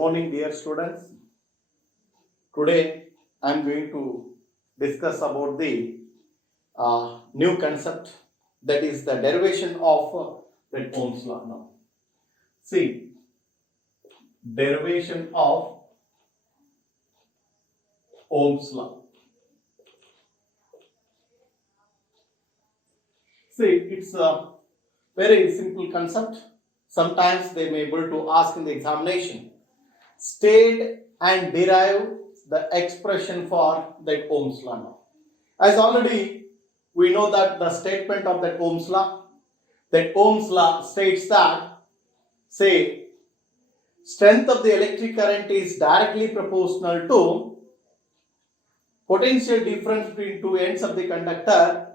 morning, dear students. Today I am going to discuss about the new concept, that is the derivation of that Ohm's law. Now, see, derivation of Ohm's law. See, it's a very simple concept. Sometimes they may be able to ask in the examination. State and derive the expression for that Ohm's law. Now, as already we know that the statement of that Ohm's law states that, say, strength of the electric current is directly proportional to potential difference between two ends of the conductor,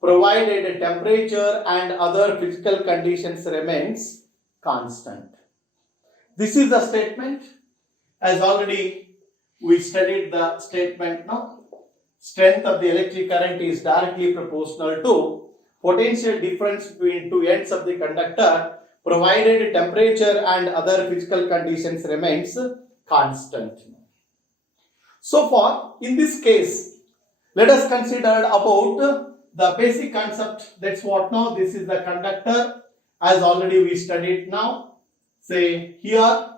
provided a temperature and other physical conditions remains constant. This is the statement. As already we studied the statement now. Strength of the electric current is directly proportional to potential difference between two ends of the conductor, provided temperature and other physical conditions remains constant. So far, in this case, let us consider about the basic concept. That's what now. This is the conductor, as already we studied now. Say here,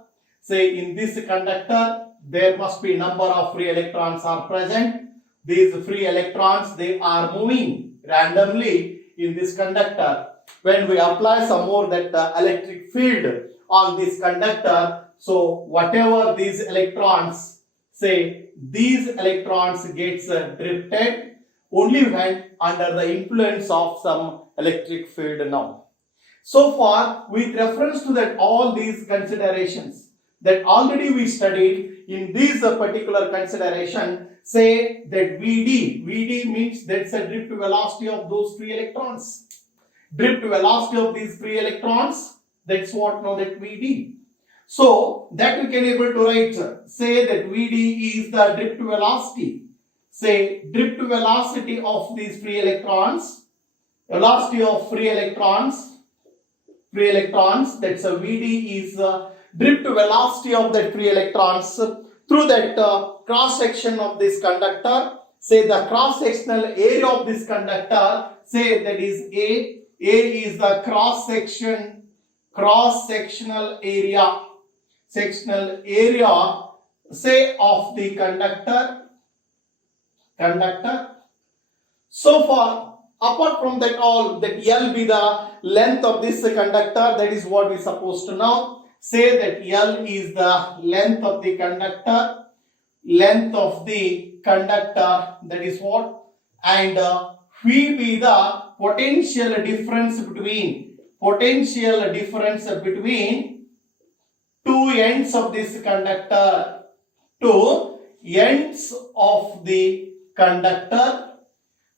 say in this conductor, there must be number of free electrons are present. These free electrons, they are moving randomly in this conductor. When we apply some more that electric field on this conductor, so whatever these electrons, say these electrons gets drifted only when under the influence of some electric field now. So far, with reference to that all these considerations that already we studied in this particular consideration, say that VD means that's a drift velocity of those free electrons. Drift velocity of these free electrons, that's what now that VD. So that we can able to write, say that VD is the drift velocity. Say drift velocity of these free electrons, velocity of free electrons, that's a VD is drift velocity of that free electrons through that cross section of this conductor. Say the cross sectional area of this conductor, say that is A. A is the cross sectional area, say of the conductor. So far, apart from that all, that L be the length of this conductor, that is what we supposed to know. Say that L is the length of the conductor, that is what, and V be the potential difference between two ends of this conductor,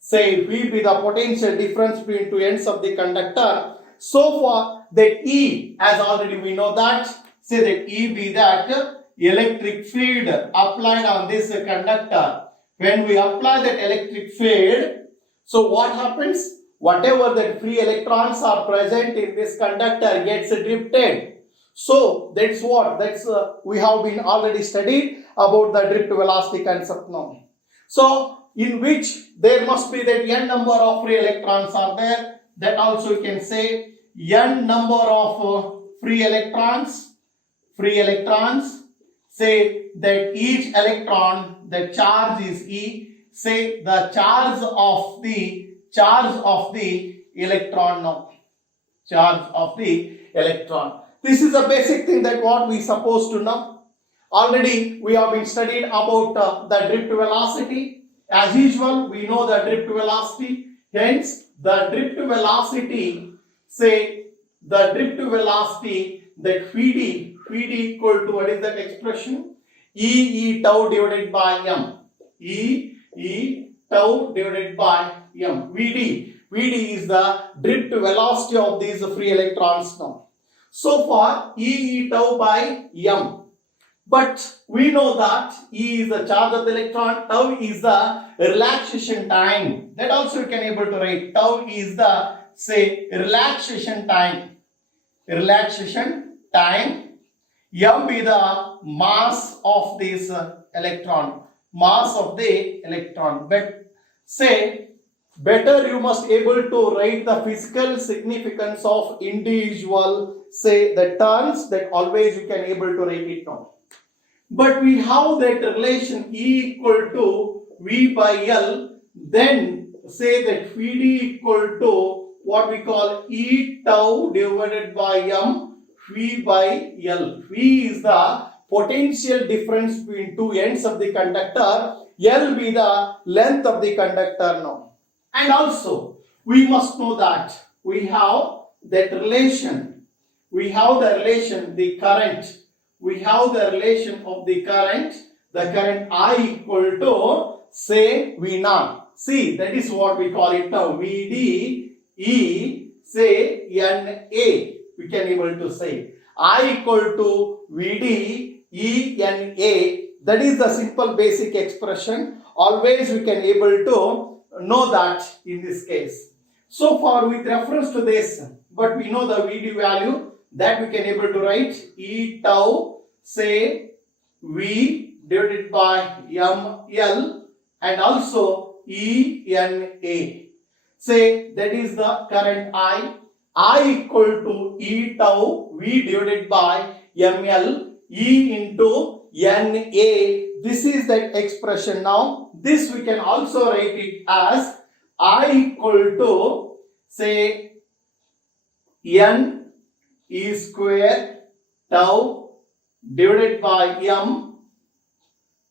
say V be the potential difference between two ends of the conductor. So far that E, as already we know that, say that E be that electric field applied on this conductor. When we apply that electric field, so what happens? Whatever that free electrons are present in this conductor gets drifted. So that's what, we have been already studied about the drift velocity concept now. So in which there must be that n number of free electrons are there. That also you can say n number of free electrons. Say that each electron, the charge is E. Say the charge of the electron now. Charge of the electron. This is a basic thing that what we supposed to know. Already we have been studied about the drift velocity. As usual, we know the drift velocity. Hence, the drift velocity, say the drift velocity that VD equal to, what is that expression? E tau divided by M. E tau divided by M. VD is the drift velocity of these free electrons now. So far, E tau by M. But we know that E is the charge of the electron, tau is the relaxation time. That also you can able to write. Tau is the, say, relaxation time. m be the mass of this electron, mass of the electron. But say better you must able to write the physical significance of individual, say the terms, that always you can able to write it down. But we have that relation E equal to V by L, then say that Vd equal to what we call E tau divided by M V by L. V is the potential difference between two ends of the conductor, L be the length of the conductor now. And also we must know that we have that relation, we have the relation, the current, we have the relation of the current I equal to say V naught. See, that is what we call it now, Vd E say Na, we can able to say I equal to Vd E Na. That is the simple basic expression. Always we can able to know that in this case. So far with reference to this, but we know the Vd value, that we can able to write E tau say V divided by ML and also ENA. Say that is the current I equal to E tau V divided by ML E into NA. This is that expression now. This we can also write it as I equal to say N E square tau divided by M.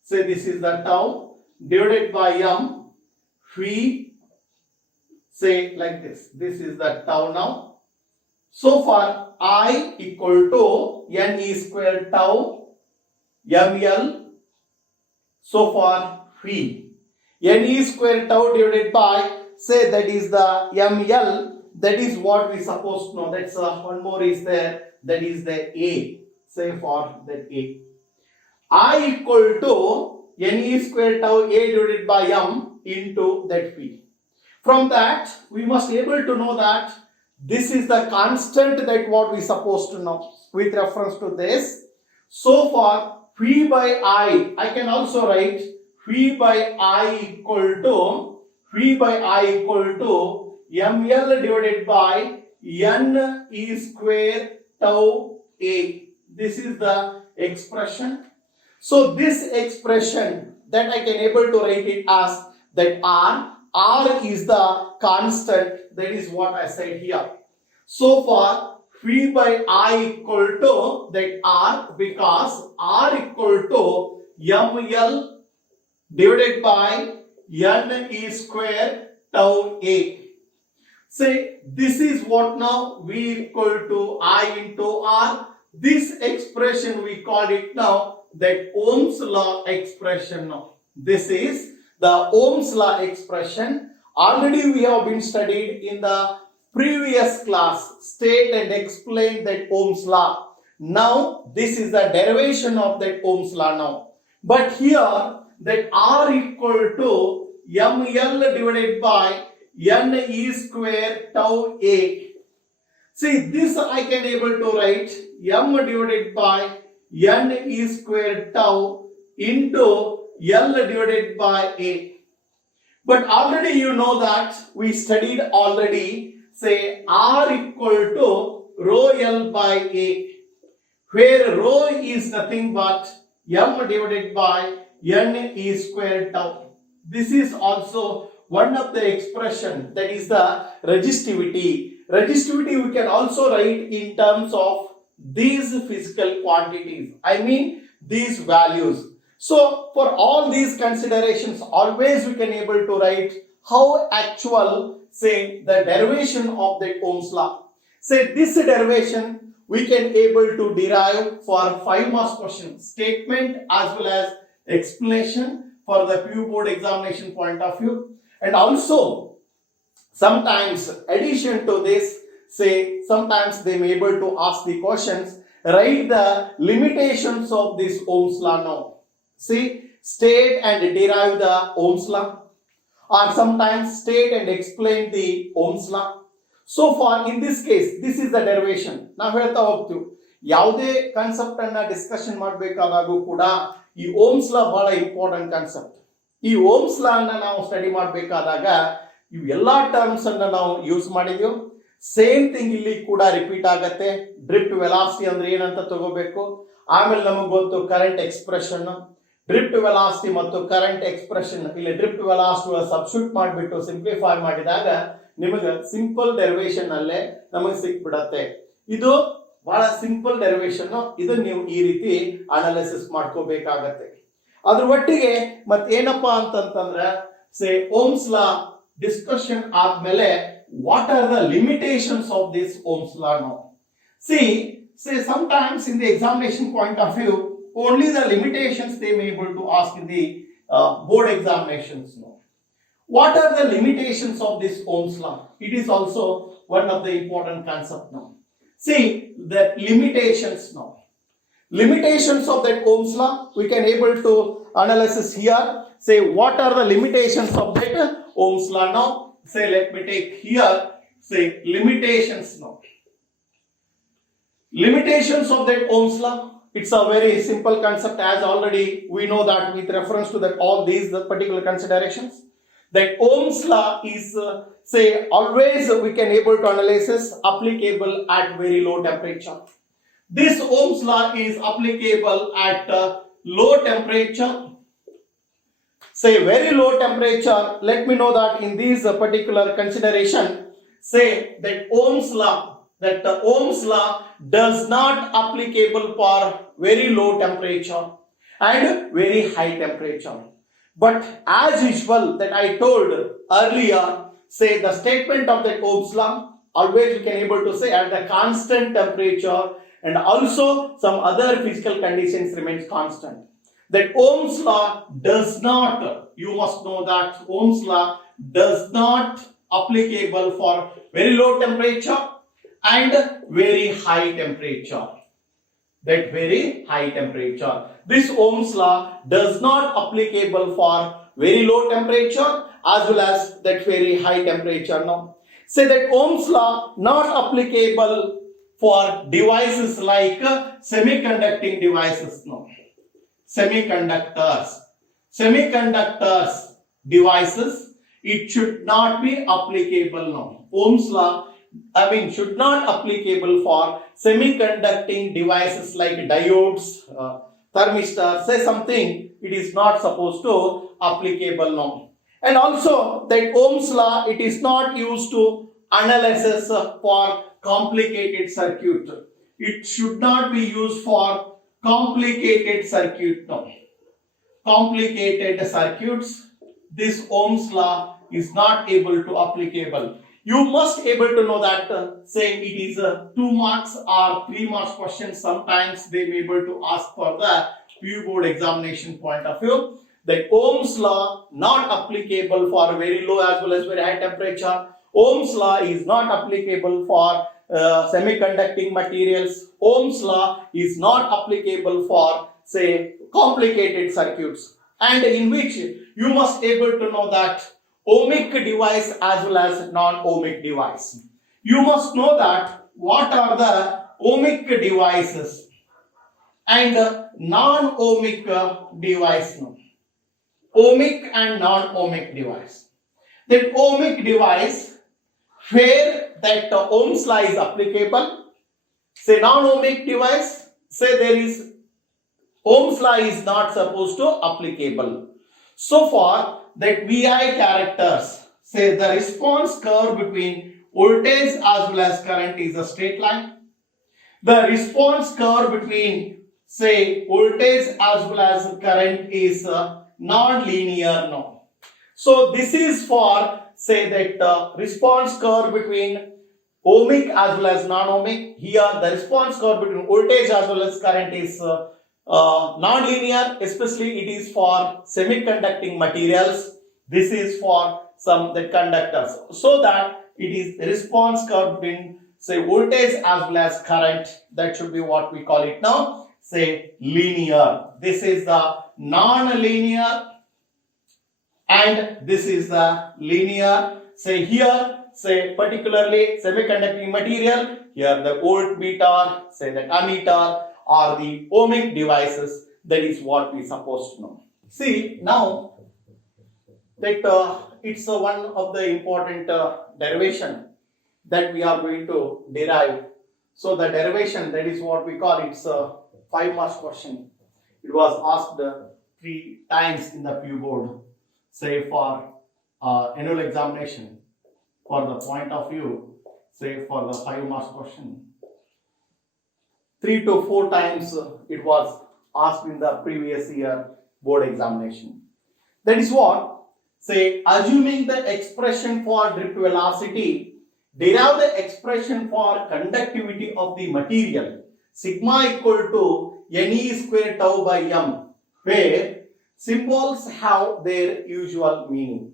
Say this is the tau divided by M V. Say like this. This is the tau now. So far I equal to N E square tau ML. So far V. N E square tau divided by, say that is the ML. That is what we supposed to know. That's one more is there. That is the A. Say for that A. I equal to N E square tau A divided by M into that V. From that, we must able to know that this is the constant that what we supposed to know with reference to this. So far, V by I can also write V by I equal to ML divided by N E square tau A. This is the expression. So this expression that I can able to write it as that R is the constant. That is what I said here. So far V by I equal to that R, because R equal to ML divided by N E square tau A. Say this is what now V equal to I into R. This expression we call it now that Ohm's law expression now. This is the Ohm's law expression. Already we have been studied in the previous class, state and explain that Ohm's law. Now this is the derivation of that Ohm's law now. But here that R equal to ML divided by N E square tau A. See this I can able to write M divided by N E square tau into L divided by A. But already you know that we studied already, say R equal to rho L by A, where rho is nothing but M divided by N E square tau. This is also one of the expression, that is the resistivity. Resistivity we can also write in terms of these physical quantities. I mean these values. So for all these considerations, always we can able to write how actual, say the derivation of the Ohm's law. Say this derivation we can able to derive for 5 marks question, statement as well as explanation for the PU board examination point of view. And also sometimes addition to this, say sometimes they may able to ask the questions, write the limitations of this Ohm's law now. See, state and derive the Ohm's law, or sometimes state and explain the Ohm's law. So far in this case, this is the derivation. Now ಹೇಳ್ತಾ ಹೋಗ್ತೀವಿ. ಯಾವುದೇ concept ಅನ್ನ discussion ಮಾಡಬೇಕಾದಾಗೂ ಕೂಡ ಈ Ohm's law ಬಹಳ important concept. ಈ Ohm's law ಅನ್ನ ನಾವು ಸ್ಟಡಿ ಮಾಡಬೇಕಾದಾಗ ಇವು ಎಲ್ಲಾ ಟರ್ಮ್ಸ್ ಅನ್ನ ನಾವು ಯೂಸ್ ಮಾಡಿದ್ವಿ. ಸೇಮ್ ಥಿಂಗ್ ಇಲ್ಲಿ ಕೂಡ ರಿಪೀಟ್ ಆಗತ್ತೆ. ಡ್ರಿಫ್ಟ್ ವೆಲಾಸಿಟಿ ಅಂದ್ರೆ ಏನಂತ ತಗೋಬೇಕು. ಆಮೇಲೆ ನಮಗೆ ಗೊತ್ತು ಕರೆಂಟ್ ಎಕ್ಸ್ಪ್ರೆಷನ್, ಡ್ರಿಫ್ಟ್ ವೆಲಾಸಿಟಿ ಮತ್ತು ಕರೆಂಟ್ ಎಕ್ಸ್ಪ್ರೆಷನ್. ಇಲ್ಲಿ ಡ್ರಿಫ್ಟ್ ವೆಲಾಸಿಟಿ ಸಬ್ಸ್ಟಿಟ್ಯೂಟ್ ಮಾಡಿಬಿಟ್ಟು ಸಿಂಪ್ಲಿಫೈ ಮಾಡಿದಾಗ ನಿಮಗೆ ಸಿಂಪಲ್ ಡೆರಿವೇಶನ್ ಅಲ್ಲೇ ನಮಗೆ ಸಿಕ್ಬಿಡತ್ತೆ. ಇದು ಬಹಳ ಸಿಂಪಲ್ ಡೆರಿವೇಶನ್. ಇದನ್ನ ನೀವು ಈ ರೀತಿ ಅನಾಲಿಸಿಸ್ ಮಾಡ್ಕೋಬೇಕಾಗತ್ತೆ. ಅದ್ರ ಒಟ್ಟಿಗೆ ಮತ್ತೇನಪ್ಪಾ ಅಂತಂತಂದ್ರೆ ಸೇ ಓಮ್ಸ್ ಲಾ ಡಿಸ್ಕಷನ್ ಆದ್ಮೇಲೆ what are the limitations of this Ohm's law now? See, say sometimes in the examination point of view, only the limitations they may able to ask in the board examinations now. What are the limitations of this Ohm's law? It is also one of the important concept now. See, the limitations now. Limitations of that Ohm's law, we can able to analysis here. Say, what are the limitations of that Ohm's law now? Say, let me take here, say, limitations now. Limitations of that Ohm's law, it's a very simple concept, as already we know that with reference to that all these particular considerations. That Ohm's law is, say, always we can able to analysis applicable at very low temperature. This Ohm's law is applicable at low temperature. Say very low temperature. Let me know that in this particular consideration, say that Ohm's law does not applicable for very low temperature and very high temperature. But as usual that I told earlier, say the statement of that Ohm's law always we can able to say at the constant temperature and also some other physical conditions remains constant. That Ohm's law does not, you must know that Ohm's law does not applicable for very low temperature and very high temperature. That very high temperature. This Ohm's law does not applicable for very low temperature as well as that very high temperature. Now, say that Ohm's law not applicable for devices like semiconducting devices. No. Semiconductors devices, it should not be applicable now. Ohm's law should not applicable for semiconducting devices like diodes, thermistors, say something, it is not supposed to applicable now. And also that Ohm's law, it is not used to analysis for complicated circuit. It should not be used for complicated circuit now. Complicated circuits, this Ohm's law is not able to applicable. You must able to know that say it is a 2 marks or 3 marks question. Sometimes they may able to ask for the PU board examination point of view. The Ohm's law not applicable for very low as well as very high temperature. Ohm's law is not applicable for semiconducting materials. Ohm's law is not applicable for say complicated circuits, and in which you must able to know that ohmic device as well as non-ohmic device. You must know that what are the ohmic devices and non-ohmic device. Ohmic and non-ohmic device. That ohmic device where that Ohm's law is applicable. Say non-ohmic device, say there is Ohm's law is not supposed to applicable. So far that VI characters, say the response curve between voltage as well as current is a straight line. The response curve between say voltage as well as current is non-linear now. So this is for say that response curve between ohmic as well as non-ohmic. Here the response curve between voltage as well as current is non-linear, especially it is for semiconducting materials. This is for some the conductors, so that it is the response curve between say voltage as well as current. That should be what we call it now, say linear. This is the non-linear and this is the linear. Say here say particularly semiconducting material, here the voltmeter, say the ammeter or the ohmic devices, that is what we supposed to know. See now that it's one of the important derivation that we are going to derive. So the derivation, that is what we call, it's a 5 marks question. It was asked 3 times in the PU board, say for annual examination, for the point of view, say for the 5 marks question. 3 to 4 times it was asked in the previous year board examination. That is what, say, assuming the expression for drift velocity, derive the expression for conductivity of the material, sigma equal to Ne square tau by m, where symbols have their usual meaning.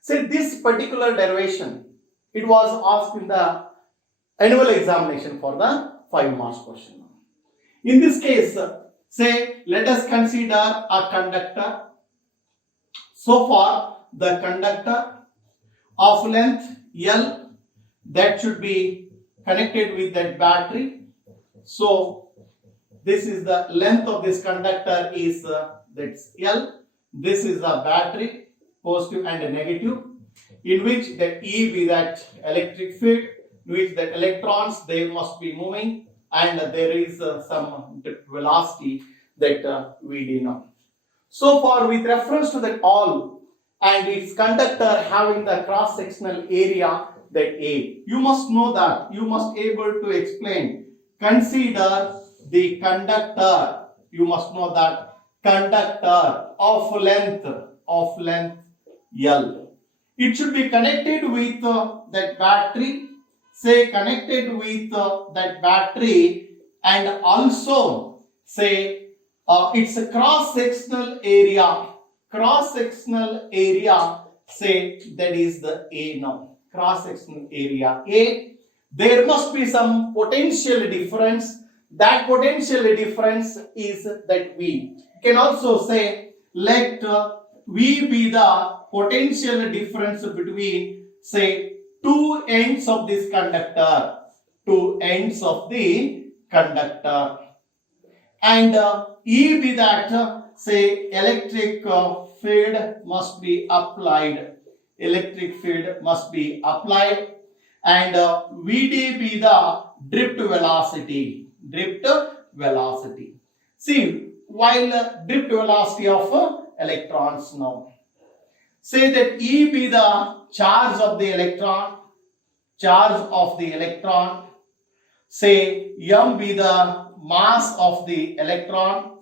Say this particular derivation, it was asked in the annual examination for the 5 marks question. In this case, say, let us consider a conductor. So far, the conductor of length L, that should be connected with that battery. So this is the length of this conductor is that's L. This is the battery, positive and negative, in which the E be that electric field, in which the electrons they must be moving, and there is some velocity that we denote. So far, with reference to that all and its conductor having the cross-sectional area that A, you must know that, you must able to explain. Consider the conductor, you must know that conductor of length L. It should be connected with that battery, say connected with that battery, and also say it's a cross-sectional area, say that is the A now, cross-sectional area A. There must be some potential difference. That potential difference is that V. You can also say let V be the potential difference between, say, 2 ends of this conductor, 2 ends of the conductor, and E be that, say, electric field must be applied, electric field must be applied, and Vd be the drift velocity, See, while drift velocity of electrons now, say that E be the charge of the electron, say m be the mass of the electron,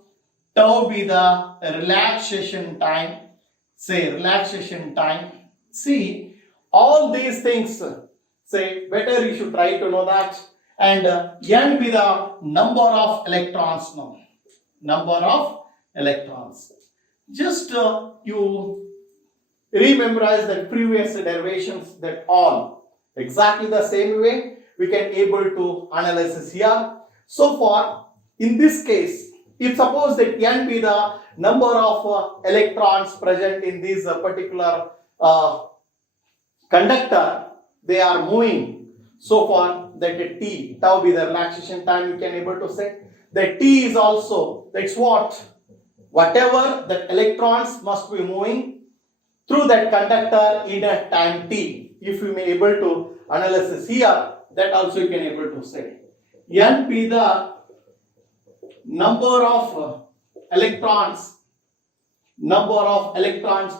tau be the relaxation time, say relaxation time. See, all these things, say better you should try to know that, and n be the number of electrons now, number of electrons. Just you rememorize the previous derivations, that all exactly the same way we can able to analyze this here. So far, in this case, if suppose that n be the number of electrons present in this particular conductor, they are moving. So far, that T, tau be the relaxation time, you can able to say. The T is also, that's what, whatever the electrons must be moving through that conductor in a time T. If you may able to analyze this here, that also you can able to say. N be the number of electrons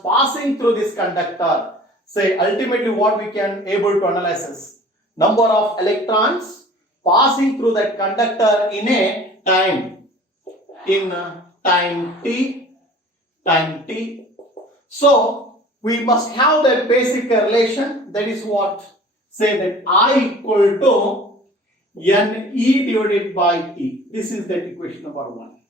passing through this conductor. Say ultimately what we can able to analyze is number of electrons passing through that conductor in a time, time T. So we must have that basic relation, that is what, say that I equal to Ne divided by T. This is that equation number 1.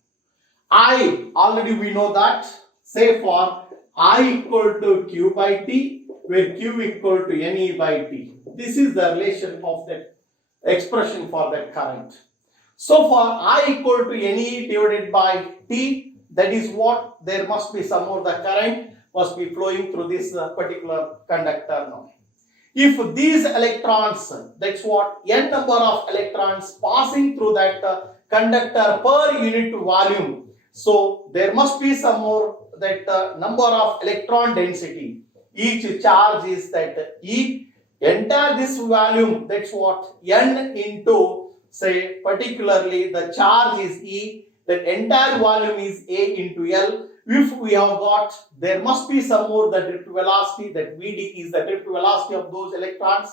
I, already we know that, say for I equal to Q by T, where Q equal to Ne by T. This is the relation of that expression for that current. So for I equal to Ne divided by T, that is what, there must be some more the current must be flowing through this particular conductor now. if these electrons, that's what n number of electrons passing through that conductor per unit volume, so there must be some more that number of electron density. Each charge is that E, entire this volume, that's what n into, say particularly the charge is E, that entire volume is A into L. If we have got, there must be some more the drift velocity, that Vd is the drift velocity of those electrons.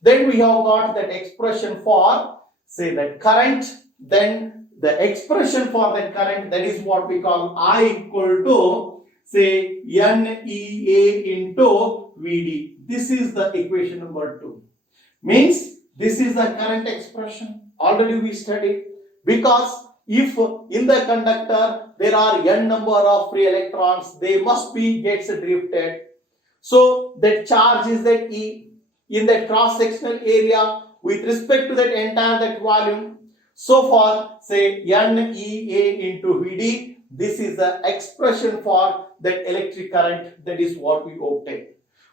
Then we have got that expression for, say, that current. Then the expression for that current, that is what we call I equal to, say, NEA into Vd. This is the equation number 2. Means this is the current expression. Already we studied. Because if in the conductor there are n number of free electrons, they must be gets drifted. So that charge is that E in that cross sectional area with respect to that entire that volume. So for, say, NEA into Vd, this is the expression for that electric current. That is what we obtain.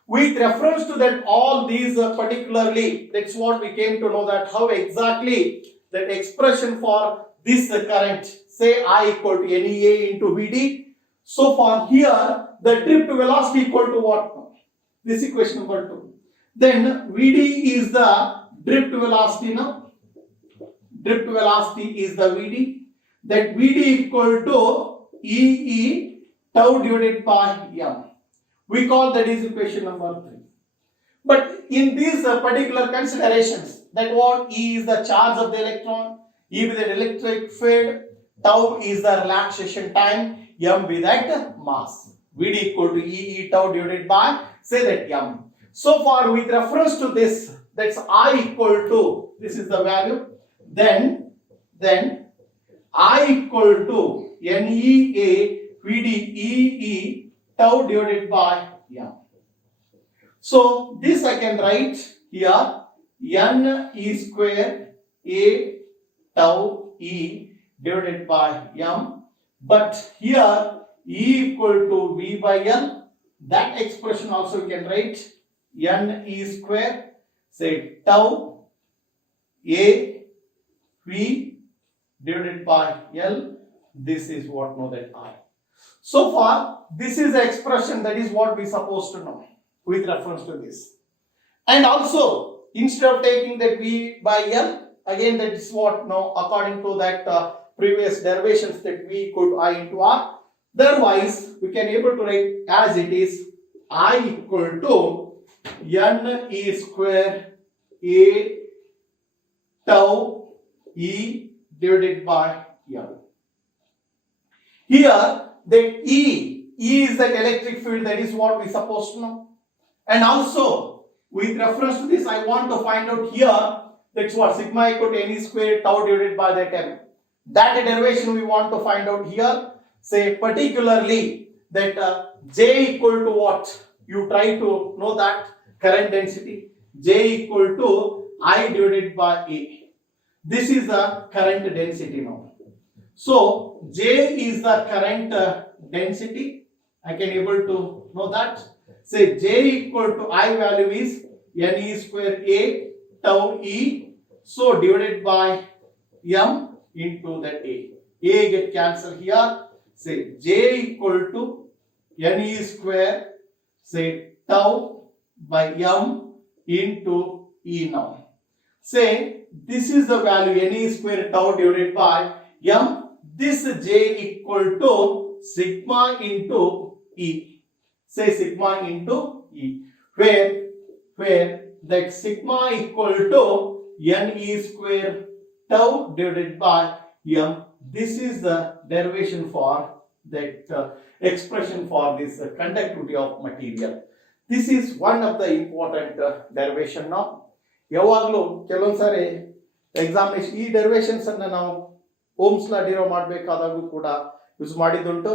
With reference to that all these particularly, that's what we came to know that how exactly that expression for this current, say I equal to NEA into Vd. So for here, the drift velocity equal to what? This equation number 2. Then Vd is the drift velocity now. Drift velocity is the Vd. That Vd equal to EE tau divided by M. We call that is equation number 3. But in these particular considerations, that what E is the charge of the electron, E with the electric field, tau is the relaxation time, M with that mass. Vd equal to EE tau divided by, say, that M. So far with reference to this, that's I equal to, this is the value, then I equal to NEA Vd EE tau divided by M. So this I can write here, N E square A tau E divided by M, but here E equal to V by L. That expression also we can write N E square, say, tau A V divided by L. This is what know that I. So far, this is the expression, that is what we supposed to know with reference to this. And also, instead of taking that V by L, again that is what now according to that previous derivations, that V equal to I into R. Otherwise, we can able to write as it is, I equal to N E square A tau E divided by M. Here, that E is that electric field, that is what we supposed to know. And also, with reference to this, I want to find out here, that's what sigma equal to NE square tau divided by that M. That derivation we want to find out here. Say particularly that J equal to what? You try to know that current density. J equal to I divided by A. This is the current density now. So J is the current density. I can able to know that. Say J equal to I value is NE square A tau E. So divided by M into that A. A get cancelled here. Say J equal to NE square, say tau by M into E now. Say this is the value NE square tau divided by M. This J equal to sigma into E. Say sigma into E. Where that sigma equal to NE square tau divided by M. This is the derivation for that expression for this conductivity of material. This is one of the important derivation now. ಯಾವಾಗಲೂ ಕೆಲವೊಂದು ಸಾರಿ examination ಈ derivations ಅನ್ನು ನಾವು Ohm's law derive ಮಾಡಬೇಕಾದಾಗೂ ಕೂಡ use ಮಾಡಿದುಂಟು.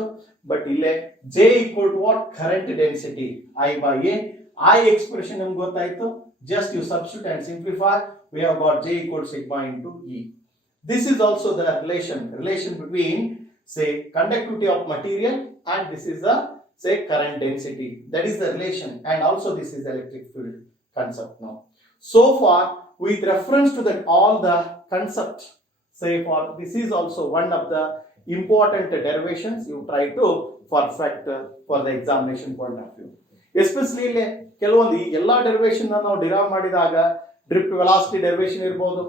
But ಇಲ್ಲೇ J equal to what? Current density I by A. I expression ನಮ್ಗೆ ಗೊತ್ತಾಯ್ತು. Just you substitute and simplify. We have got J equal to sigma into E. This is also the relation between, say, conductivity of material, and this is the, say, current density. That is the relation, and also this is electric field. concept now. So far, with reference to that all the concept, say for this is also one of the important derivations you try to perfect for the examination point of view. Especially ಇಲ್ಲಿ ಕೆಲವೊಂದು ಈ ಎಲ್ಲ derivation ನಾವು derive ಮಾಡಿದಾಗ drift velocity derivation ಇರಬಹುದು,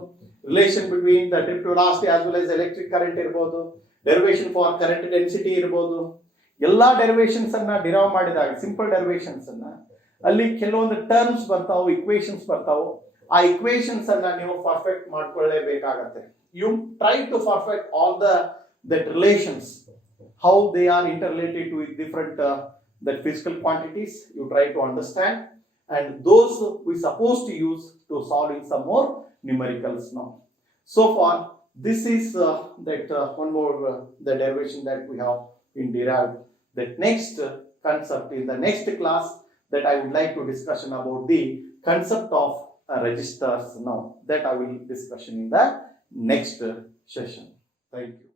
relation between the drift velocity as well as electric current ಇರಬಹುದು, derivation for current density ಇರಬಹುದು. ಎಲ್ಲಾ ಡೆರಿವೇಶನ್ಸ್ ಅನ್ನ ಡಿರೈವ್ ಮಾಡಿದಾಗ ಸಿಂಪಲ್ ಡೆರಿವೇಶನ್ಸ್ ಅನ್ನ ಅಲ್ಲಿ ಕೆಲವೊಂದು ಟರ್ಮ್ಸ್ ಬರ್ತಾವು, ಇಕ್ವೇಶನ್ಸ್ ಬರ್ತಾವು. ಆ ಇಕ್ವೇಶನ್ಸ್ ಅನ್ನ ನೀವು ಪರ್ಫೆಕ್ಟ್ ಮಾಡ್ಕೊಳ್ಳೇಬೇಕಾಗತ್ತೆ. You try to perfect all that relations, how they are interrelated with different that physical quantities. You try to understand, and those we supposed to use to solving some more numericals now. So far, this is that one more the derivation that we have been derived. That next concept in the next class that I would like to discussion about the concept of registers now. That I will discussion in the next session. Thank you.